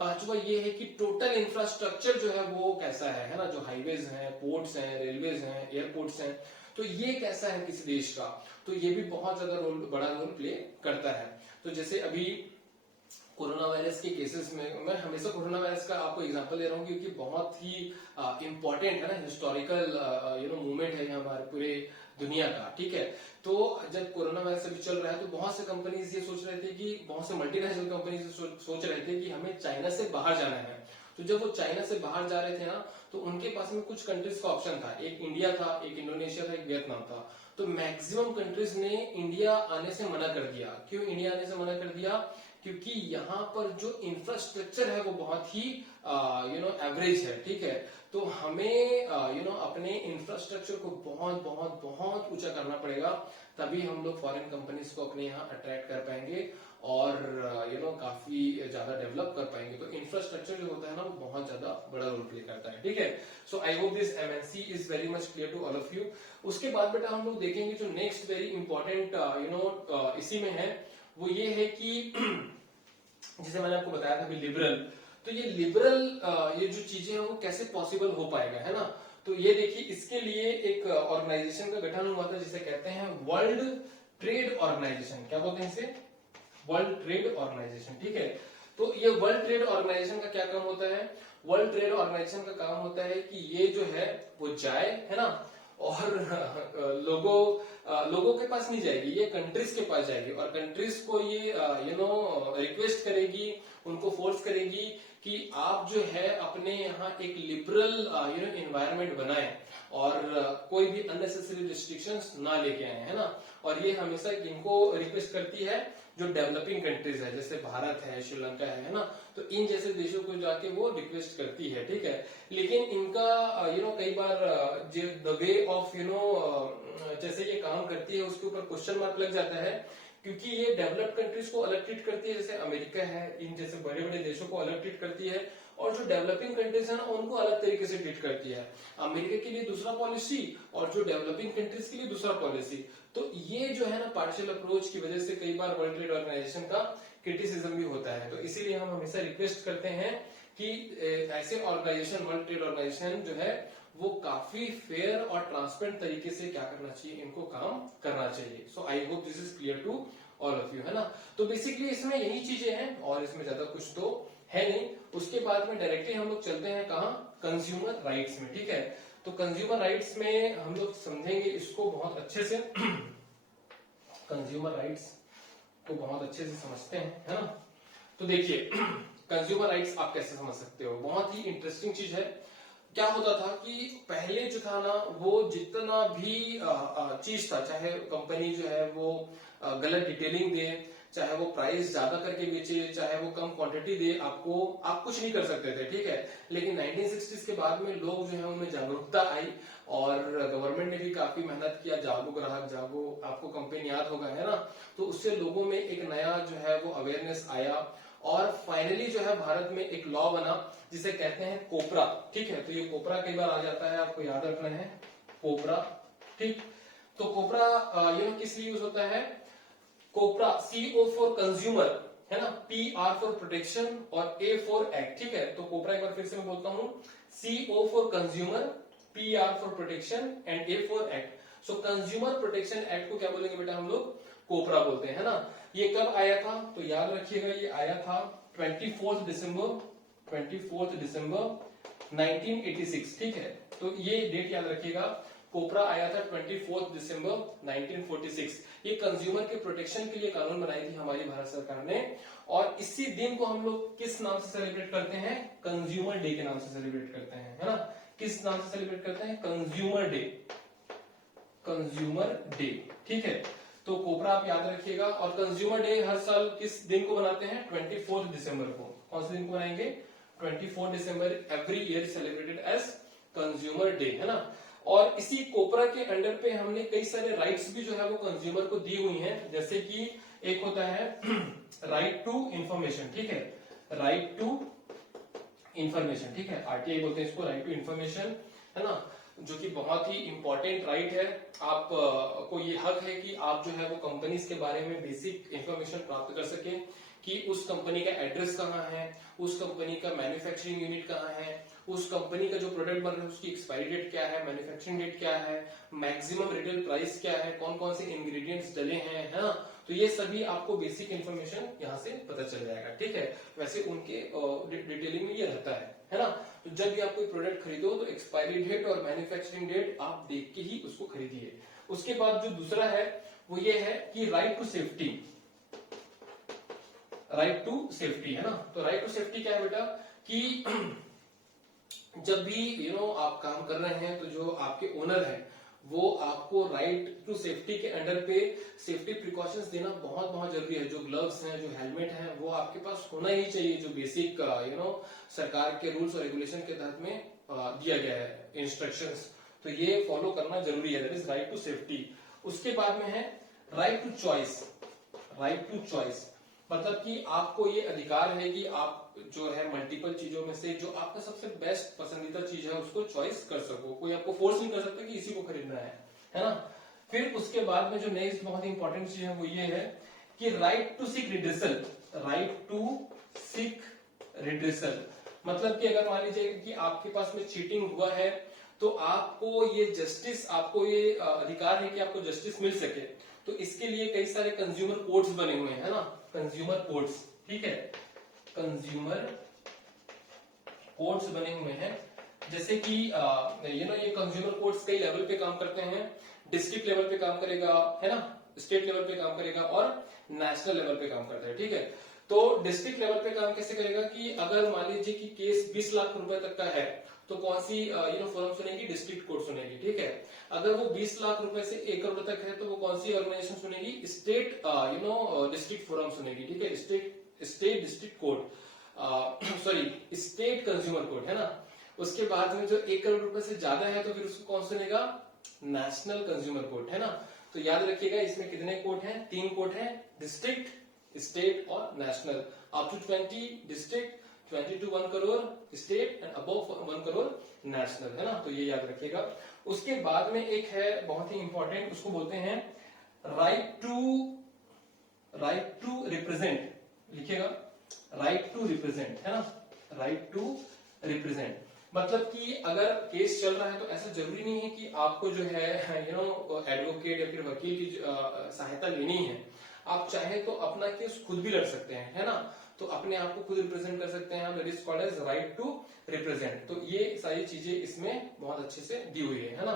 पांचवा ये है कि टोटल इंफ्रास्ट्रक्चर जो है वो कैसा है ना, जो हाईवेज हैं, पोर्ट्स हैं, रेलवेज हैं, एयरपोर्ट्स हैं, तो ये कैसा है किसी देश का, तो ये भी बहुत ज्यादा बड़ा रोल प्ले करता है। तो जैसे अभी कोरोना वायरस के केसेस में, मैं हमेशा कोरोना वायरस का आपको एग्जांपल दे रहा हूँ क्योंकि बहुत ही इंपॉर्टेंट है ना, हिस्टोरिकल मूवमेंट है हमारे पूरे दुनिया का, ठीक है। तो जब कोरोना वायरस अभी चल रहा है, तो बहुत से कंपनीज ये सोच रहे थे कि, बहुत से मल्टीनेशनल कंपनीज सोच रहे थे कि हमें चाइना से बाहर जाना है। तो जब वो चाइना से बाहर जा रहे थे ना, तो उनके पास में कुछ कंट्रीज का ऑप्शन था, एक इंडिया था, एक इंडोनेशिया था, एक वियतनाम था। तो मैक्सिमम कंट्रीज ने इंडिया आने से मना कर दिया। क्यों इंडिया आने से मना कर दिया? क्योंकि यहाँ पर जो इंफ्रास्ट्रक्चर है वो बहुत ही एवरेज है, ठीक है। तो हमें अपने इंफ्रास्ट्रक्चर को बहुत बहुत बहुत ऊंचा करना पड़ेगा, तभी हम लोग फॉरेन कंपनीज को अपने यहाँ अट्रैक्ट कर पाएंगे और काफी ज्यादा डेवलप कर पाएंगे। तो इंफ्रास्ट्रक्चर जो होता है ना, वो बहुत ज्यादा बड़ा रोल प्ले करता है, ठीक है। So I hope this MNC is very much clear to all of you. उसके बाद बेटा हम लोग देखेंगे जो नेक्स्ट वेरी इंपॉर्टेंट इसी में है, वो ये है कि जैसे मैंने आपको बताया था अभी लिबरल, तो ये लिबरल ये जो चीजें हैं वो कैसे पॉसिबल हो पाएगा, है ना। तो ये देखिए, इसके लिए एक ऑर्गेनाइजेशन का गठन हुआ था जिसे कहते हैं वर्ल्ड ट्रेड ऑर्गेनाइजेशन। क्या बोलते हैं इसे? वर्ल्ड ट्रेड ऑर्गेनाइजेशन, ठीक है। तो ये वर्ल्ड ट्रेड ऑर्गेनाइजेशन का क्या काम होता है? वर्ल्ड ट्रेड ऑर्गेनाइजेशन का काम होता है कि ये जो है वो जाए, है ना, और लोगों के पास नहीं जाएगी, ये कंट्रीज के पास जाएगी और कंट्रीज को ये रिक्वेस्ट करेगी, उनको फोर्स करेगी कि आप जो है अपने यहाँ एक लिबरल एनवायरनमेंट बनाएं और कोई भी अननेसेसरी रिस्ट्रिक्शंस ना लेके आए, है ना। और ये हमेशा इनको रिक्वेस्ट करती है जो डेवलपिंग कंट्रीज है, जैसे भारत है, श्रीलंका है ना, तो इन जैसे देशों को जाके वो रिक्वेस्ट करती है, ठीक है। लेकिन इनका कई बार द वे ऑफ जैसे ये काम करती है उसके ऊपर क्वेश्चन मार्क लग जाता है, क्योंकि ये डेवलप्ड कंट्रीज को अलग ट्रीट करती है, जैसे अमेरिका है, इन जैसे बड़े बड़े देशों को अलग ट्रीट करती है, और जो डेवलपिंग कंट्रीज है ना उनको अलग तरीके से ट्रीट करती है। अमेरिका के लिए दूसरा पॉलिसी और जो डेवलपिंग कंट्रीज के लिए दूसरा पॉलिसी। तो ये जो है ना पार्शियल अप्रोच की वजह से कई बार वर्ल्ड ट्रेड ऑर्गेनाइजेशन का क्रिटिसिज्म भी होता है। तो इसीलिए हम हमेशा रिक्वेस्ट करते हैं कि ऐसे ऑर्गेनाइजेशन, वर्ल्ड ट्रेड ऑर्गेनाइजेशन जो है वो काफी फेयर और ट्रांसपेरेंट तरीके से क्या करना चाहिए, इनको काम करना चाहिए। So I hope this is clear to all of you, है ना। तो बेसिकली इसमें यही चीजें हैं और इसमें ज्यादा कुछ तो है नहीं। उसके बाद में डायरेक्टली हम लोग चलते हैं कहाँ, कंज्यूमर राइट्स में, ठीक है। तो कंज्यूमर राइट्स में हम लोग समझेंगे इसको बहुत अच्छे से कंज्यूमर राइट्स को बहुत अच्छे से समझते हैं, है ना। तो देखिए कंज्यूमर राइट्स आप कैसे समझ सकते हो, बहुत ही इंटरेस्टिंग चीज है। क्या होता था कि पहले जो था ना वो जितना भी चीज था, चाहे कंपनी जो है वो गलत डिटेलिंग दे, चाहे वो प्राइस ज्यादा करके बेचे, चाहे वो कम क्वांटिटी दे, आपको आप कुछ नहीं कर सकते थे, ठीक है। लेकिन 1960s के बाद में लोग जो है उनमें जागरूकता आई और गवर्नमेंट ने भी काफी मेहनत किया, जागो ग्राहक जागो, आपको कंपेन याद होगा, है ना। तो उससे लोगों में एक नया जो है वो अवेयरनेस आया और फाइनली जो है भारत में एक लॉ बना जिसे कहते हैं कोपरा, ठीक है। तो ये कोपरा कई बार आ जाता है, आपको याद रखना है कोपरा, ठीक। तो कोपरा ये किस लिए यूज होता है, कोपरा CO फॉर कंज्यूमर, है ना, PR फॉर प्रोटेक्शन और A फॉर एक्ट, ठीक है। तो कोपरा एक बार फिर से मैं बोलता हूं, CO for consumer, PR for protection and A for act. So consumer protection act को क्या बोलेंगे बेटा हम लोग, कोपरा बोलते हैं, है ना। ये कब आया था, तो याद रखिएगा ये आया था 24 दिसंबर 1986, ठीक है। तो ये डेट याद रखिएगा, कोपरा आया था 24 दिसंबर 1946। ये कंज्यूमर के प्रोटेक्शन के लिए कानून बनाई थी हमारी भारत सरकार ने, और इसी दिन को हम लोग किस नाम से सेलिब्रेट करते हैं, कंज्यूमर डे के नाम से सेलिब्रेट करते हैं, है ना। किस नाम से सेलिब्रेट करते हैं, कंज्यूमर डे, कंज्यूमर डे, ठीक है। तो कोपरा आप याद रखिएगा। और कंज्यूमर डे हर साल किस दिन को बनाते हैं, 24 दिसंबर को। कौन से दिन को बनाएंगे, 24 December every year celebrated as consumer day, है ना। और इसी कोपरा के अंडर पे हमने कई सारे राइट्स भी जो है वो कंज्यूमर को दी हुई हैं, जैसे कि एक होता है राइट टू इंफॉर्मेशन, ठीक है, राइट टू इंफॉर्मेशन, ठीक है, RTI बोलते हैं इसको, राइट टू इंफॉर्मेशन, है ना, जो कि बहुत ही इंपॉर्टेंट राइट है। आप को ये हक है कि आप जो है वो कंपनीज के बारे में बेसिक इंफॉर्मेशन प्राप्त कर सके, कि उस कंपनी का एड्रेस कहाँ है, उस कंपनी का मैन्युफैक्चरिंग यूनिट कहाँ है, उस कंपनी का जो प्रोडक्ट बन रहा है उसकी एक्सपायरी डेट क्या है, मैन्युफैक्चरिंग डेट क्या है, मैक्सिमम रिटेल प्राइस क्या है, कौन कौन से इंग्रेडिएंट्स डले हैं, है ना। तो ये सभी आपको बेसिक इंफॉर्मेशन यहाँ से पता चल जाएगा, ठीक है। वैसे उनके डिटेलिंग में ये रहता है ना। तो जब भी आप कोई प्रोडक्ट खरीदो तो एक्सपायरी डेट और मैन्युफैक्चरिंग डेट आप देख के ही उसको खरीदिए। उसके बाद जो दूसरा है वो ये है कि right to safety, right to safety, है ना। तो राइट टू सेफ्टी क्या है बेटा, कि जब भी आप काम कर रहे हैं तो जो आपके ओनर है वो आपको राइट टू सेफ्टी के अंडर पे सेफ्टी प्रिकॉशंस देना बहुत बहुत जरूरी है। जो ग्लव्स हैं, जो हेलमेट है, वो आपके पास होना ही चाहिए, जो बेसिक सरकार के रूल्स और रेगुलेशन के तहत में दिया गया है इंस्ट्रक्शंस, तो ये फॉलो करना जरूरी है, that is right to safety. उसके बाद में है right to choice, right to choice मतलब कि आपको ये अधिकार है कि आप जो है मल्टीपल चीजों में से जो आपका सबसे बेस्ट पसंदीदा चीज है उसको चॉइस कर सको, कोई आपको फोर्स नहीं कर सकता कि इसी को खरीदना है ना। फिर उसके बाद में जो नेक्स्ट बहुत इंपॉर्टेंट चीज है वो ये है कि right to seek redressal, right to seek redressal मतलब कि अगर मान लीजिए कि आपके पास में चीटिंग हुआ है तो आपको ये जस्टिस, आपको ये अधिकार है कि आपको जस्टिस मिल सके। तो इसके लिए कई सारे कंज्यूमर कोड्स बने हुए हैं, है ना, कंज्यूमर कोड्स, ठीक है, कंज्यूमर कोड्स बने हुए हैं। जैसे कि ये कंज्यूमर कोड्स कई लेवल पे काम करते हैं, डिस्ट्रिक्ट लेवल पे काम करेगा, है ना, स्टेट लेवल पे काम करेगा और नेशनल लेवल पे काम करता है, ठीक है। तो डिस्ट्रिक्ट लेवल पे काम कैसे करेगा कि अगर मान लीजिए कि केस 20 लाख रुपए तक का है तो कौन सी फोरम सुनेगी, डिस्ट्रिक्ट कोर्ट सुनेगी, ठीक है। अगर वो 20 लाख रुपए से 1 करोड़ तक है तो वो कौन सी ऑर्गेनाइजेशन सुनेगी, स्टेट डिस्ट्रिक्ट फोरम सुनेगी, ठीक है, state district court, sorry state consumer court, है ना। उसके बाद में जो 1 करोड़ रुपए से ज्यादा है तो फिर उसको कौन सुनेगा, नेशनल कंज्यूमर कोर्ट, है ना। तो याद रखिएगा इसमें कितने कोर्ट हैं, 3 कोर्ट हैं, डिस्ट्रिक्ट, स्टेट और national. Up to 20 district, 20 to 1 crore state and above 1 crore national, है ना। तो ये याद रखिएगा। उसके बाद में एक है बहुत ही इंपॉर्टेंट, उसको बोलते हैं राइट टू रिप्रेजेंट, लिखिएगा राइट टू रिप्रेजेंट, है ना, राइट टू रिप्रेजेंट। मतलब कि अगर केस चल रहा है तो ऐसा जरूरी नहीं है कि आपको जो है एडवोकेट या फिर वकील की सहायता लेनी है। आप चाहे तो अपना केस खुद भी लड़ सकते हैं, है ना। तो अपने आप को खुद रिप्रेजेंट कर सकते हैं, that is called as right to represent. तो ये सारी चीजें इसमें बहुत अच्छे से दी हुई है ना।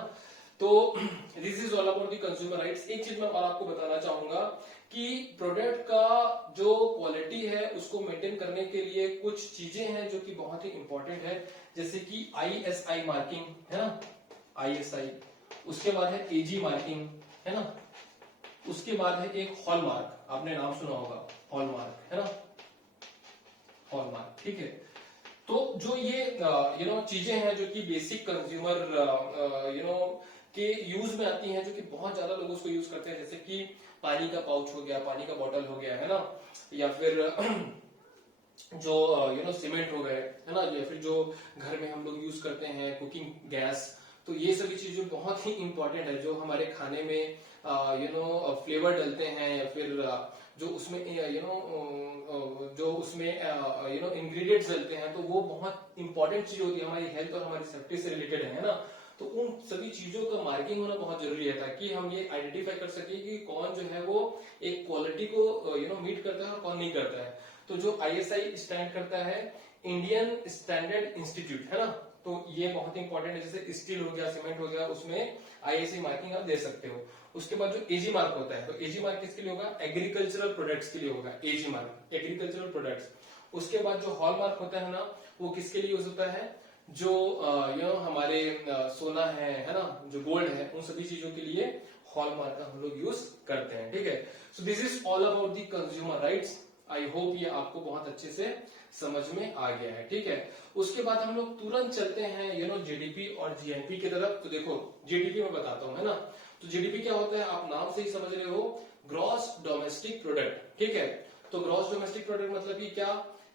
तो this is all about the consumer rights. एक चीज मैं और आपको बताना चाहूंगा कि प्रोडक्ट का जो क्वालिटी है उसको मेंटेन करने के लिए कुछ चीजें हैं जो कि बहुत ही इंपॉर्टेंट है, जैसे कि ISI मार्किंग, है ना, ISI। उसके बाद है AG मार्किंग, है ना। उसके बाद है एक हॉलमार्क, आपने नाम सुना होगा हॉलमार्क, है ना, हॉलमार्क, ठीक है। तो जो ये चीजें हैं जो कि बेसिक कंज्यूमर के यूज में आती हैं, जो कि बहुत ज्यादा लोग उसको यूज करते हैं, जैसे कि पानी का पाउच हो गया, पानी का बॉटल हो गया, है ना, या फिर जो सीमेंट हो गए, है ना, या फिर जो घर में हम लोग यूज करते हैं कुकिंग गैस। तो ये सभी चीजें बहुत ही इंपॉर्टेंट है, जो हमारे खाने में फ्लेवर डलते हैं, या फिर जो उसमें जो उसमें इंग्रेडिएंट्स डलते हैं, तो वो बहुत इंपॉर्टेंट चीज होती है, हमारी हेल्थ और हमारी सेफ्टी से रिलेटेड है ना। तो उन सभी चीजों का मार्किंग होना बहुत जरूरी है, ताकि हम ये आइडेंटिफाई कर सके कि कौन जो है वो एक क्वालिटी को मीट करता है और कौन नहीं करता है। तो जो ISI स्टैंड करता है, इंडियन स्टैंडर्ड इंस्टीट्यूट, है ना। तो ये बहुत इंपॉर्टेंट है, जैसे स्टील हो गया, सीमेंट हो गया, उसमें ISI मार्किंग आप दे सकते हो। उसके बाद जो AG मार्क होता है, तो AG मार्क किसके लिए होगा, एग्रीकल्चरल प्रोडक्ट्स के लिए होगा AG मार्क, एग्रीकल्चरल प्रोडक्ट्स। उसके बाद जो हॉल मार्क होता है ना, वो किसके लिए यूज होता है, जो हमारे सोना है ना, जो गोल्ड है, उन सभी चीजों के लिए हॉलमार्क का हम लोग यूज करते हैं, ठीक है। So this is all about the consumer rights. I hope ये आपको बहुत अच्छे से समझ में आ गया है, ठीक है। उसके बाद हम लोग तुरंत चलते हैं GDP और GNP की तरफ। तो देखो GDP में बताता हूं, है ना। तो GDP क्या होता है, आप नाम से ही समझ रहे हो, ग्रॉस डोमेस्टिक प्रोडक्ट, ठीक है। तो ग्रॉस डोमेस्टिक प्रोडक्ट मतलब कि क्या,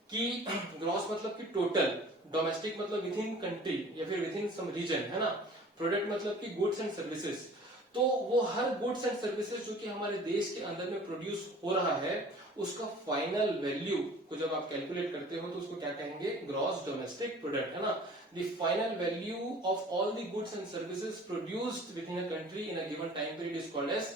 कि ग्रॉस मतलब कि टोटल, डोमेस्टिक मतलब विद इन कंट्री या फिर विद इन सम रीजन, है ना। प्रोडक्ट मतलब कि गुड्स एंड सर्विसेज। तो वो हर गुड्स एंड सर्विसेज जो कि हमारे देश के अंदर में प्रोड्यूस हो रहा है, उसका फाइनल वैल्यू को जब आप कैलकुलेट करते हो तो उसको क्या कहेंगे, ग्रॉस डोमेस्टिक प्रोडक्ट, है ना। The final value of all the goods and services produced with in a country in a given time period is called as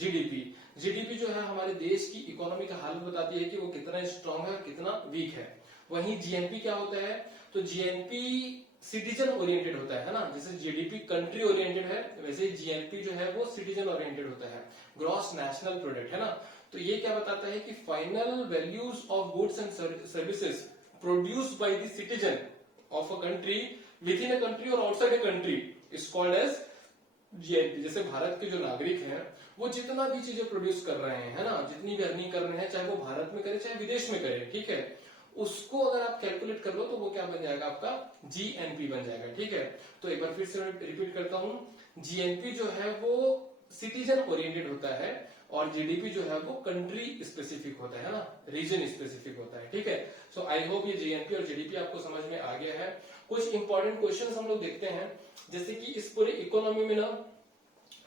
GDP। GDP जो है हमारे देश की इकोनॉमी का हालत बताती है कि वो कितना स्ट्रांग है, कितना वीक है। वहीं GNP क्या होता है, तो GNP सिटीजन ओरिएंटेड होता है ना। जैसे GDP कंट्री ओरिएंटेड है, वैसे GNP जो है वो सिटीजन ओरिएंटेड होता है, ग्रॉस नेशनल प्रोडक्ट, है ना। तो ये क्या बताता है कि final values of goods and services produced by the citizen of a country with in a country और outside a country is called as GNP। जैसे भारत के जो नागरिक हैं वो जितना भी चीजें प्रोड्यूस कर रहे हैं, है ना, जितनी भी अर्निंग कर रहे हैं, चाहे वो भारत में करे चाहे विदेश में करे, ठीक है, उसको अगर आप कैलकुलेट कर लो तो वो क्या बन जाएगा, आपका GNP बन जाएगा, ठीक है। तो एक बार फिर से रिपीट करता हूं, GNP जो है वो सिटीजन ओरिएंटेड होता है और GDP जो है वो कंट्री स्पेसिफिक होता है ना, रीजन स्पेसिफिक होता है, ठीक है। सो आई होप ये GNP और GDP आपको समझ में आ गया है। कुछ इंपॉर्टेंट क्वेश्चंस हम लोग देखते हैं, जैसे कि इस पूरे इकोनॉमी में ना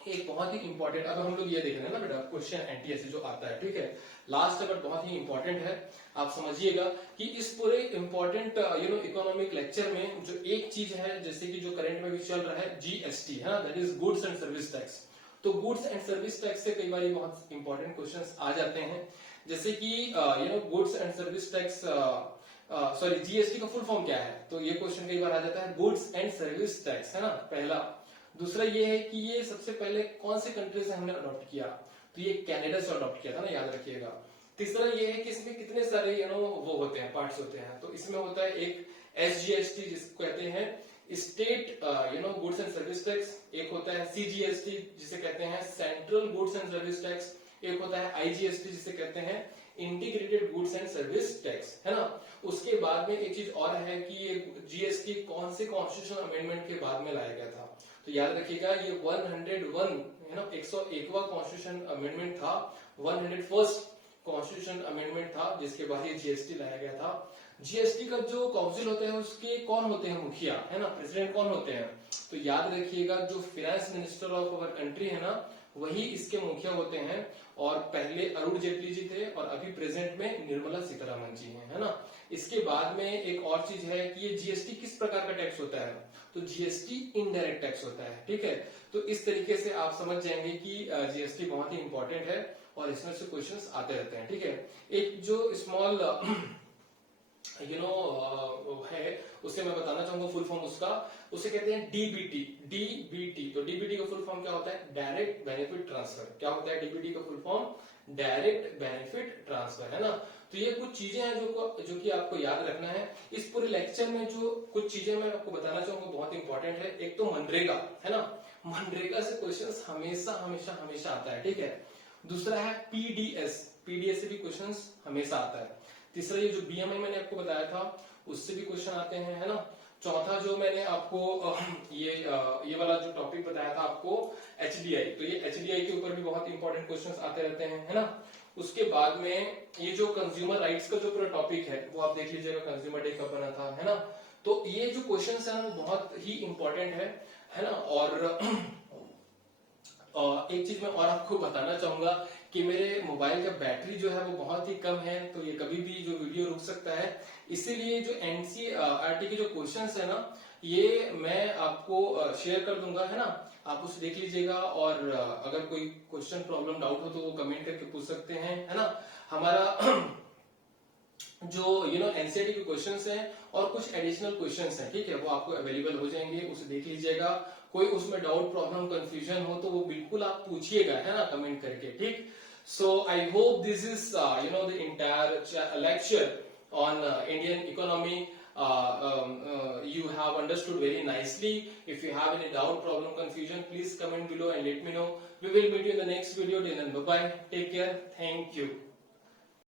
एक बहुत ही इंपॉर्टेंट, अब हम लोग ये देख रहे हैं ना बेटा, क्वेश्चन NTSC जो आता है, ठीक है, लास्ट अगर बहुत ही इंपॉर्टेंट है, आप समझिएगा कि इस पूरे इंपॉर्टेंट इकोनॉमिक लेक्चर में जो एक चीज है, जैसे कि जो करंट में भी चल रहा है, GST, है ना, that is goods and service tax. तो गुड्स एंड सर्विस टैक्स से कई बार बहुत इंपॉर्टेंट क्वेश्चंस आ जाते हैं, जैसे कि goods and service tax, sorry GST का फुल फॉर्म क्या है, तो ये क्वेश्चन कई बार आ जाता है, गुड्स एंड सर्विस टैक्स, है ना, पहला। दूसरा ये है कि ये सबसे पहले कौन से कंट्री से हमने अडॉप्ट किया, तो ये कनाडा से अडॉप्ट किया था ना, याद रखिएगा। तीसरा ये है कि इसमें कितने सारे वो होते हैं, पार्ट्स होते हैं, तो इसमें होता है एक SGST जिसको कहते हैं state goods and service tax, एक होता है CGST जिसे कहते हैं central goods and service tax, एक होता है IGST जिसे कहते हैं integrated goods and service tax, है ना। उसके बाद में एक चीज और है कि ये GST कौन से कॉन्स्टिट्यूशनल अमेंडमेंट के बाद में लाया गया था, तो याद रखिएगा ये 101 है ना, 101वां कॉन्स्टिट्यूशन अमेंडमेंट था, 101st कॉन्स्टिट्यूशन अमेंडमेंट था, जिसके बाद ये जीएसटी लाया गया था। जीएसटी का जो काउंसिल होता है उसके कौन होते हैं मुखिया, है ना, प्रेसिडेंट कौन होते हैं, तो याद रखिएगा जो finance minister of our country है ना, वही इसके मुखिया होते हैं। और पहले अरुण जेटली जी थे और अभी प्रेजेंट में निर्मला सीतारमण जी हैं, है ना। इसके बाद में एक और चीज है कि ये जीएसटी किस प्रकार का टैक्स होता है, तो जीएसटी इनडायरेक्ट टैक्स होता है, ठीक है। तो इस तरीके से आप समझ जाएंगे कि जीएसटी बहुत ही इंपॉर्टेंट है और इसमें से क्वेश्चंस आते रहते हैं, ठीक है। एक जो स्मॉल है उसे मैं बताना चाहूंगा फुल फॉर्म उसका, उसे कहते हैं डीबीटी। डीबीटी, तो डीबीटी का फुल फॉर्म क्या होता है, डायरेक्ट बेनिफिट ट्रांसफर। क्या होता है डीबीटी का full form, direct benefit transfer, है ना। तो ये कुछ चीजें हैं जो कि आपको याद रखना है। इस पूरे लेक्चर में जो कुछ चीजें मैं आपको बताना चाहूंगा बहुत इंपॉर्टेंट है। एक तो मनरेगा, है ना, मनरेगा से क्वेश्चंस हमेशा हमेशा हमेशा आता है, ठीक है। दूसरा है पीडीएस, पीडीएस से भी क्वेश्चंस हमेशा आता है। तीसरा ये जो बीएमआई मैंने आपको बताया था उससे भी क्वेश्चन आते हैं, है ना। चौथा जो मैंने आपको ये वाला जो टॉपिक बताया था आपको एचडीआई, तो ये एचडीआई के ऊपर भी बहुत इंपॉर्टेंट क्वेश्चंस आते रहते हैं, है ना। उसके बाद में ये जो कंज्यूमर राइट्स का जो पूरा टॉपिक है वो आप देख लीजिएगा, कंज्यूमर डे कब बना था, है ना। तो ये जो क्वेश्चंस है वो बहुत ही इंपॉर्टेंट है ना। और एक चीज मैं और आपको बताना चाहूंगा कि मेरे मोबाइल का बैटरी जो है वो बहुत ही कम है, तो ये कभी भी जो वीडियो रुक सकता है। इसीलिए जो एनसीईआरटी के जो क्वेश्चंस है ना, ये मैं आपको शेयर कर दूंगा, है ना। आप उसे देख लीजिएगा और अगर कोई क्वेश्चन प्रॉब्लम डाउट हो तो वो कमेंट करके पूछ सकते हैं, है ना। हमारा जो एनसीईआरटी के क्वेश्चंस हैं और कुछ एडिशनल क्वेश्चंस हैं, ठीक है, वो आपको अवेलेबल हो जाएंगे, उसे देख लीजिएगा। कोई उसमें डाउट प्रॉब्लम कंफ्यूजन हो तो वो बिल्कुल आप पूछिएगा, है ना, कमेंट करके, ठीक। So I hope this is the entire lecture on Indian economy. You have understood very nicely. If you have any doubt, problem, confusion, please comment below and let me know. We will meet you in the next video. Till then, bye bye. Take care. Thank you.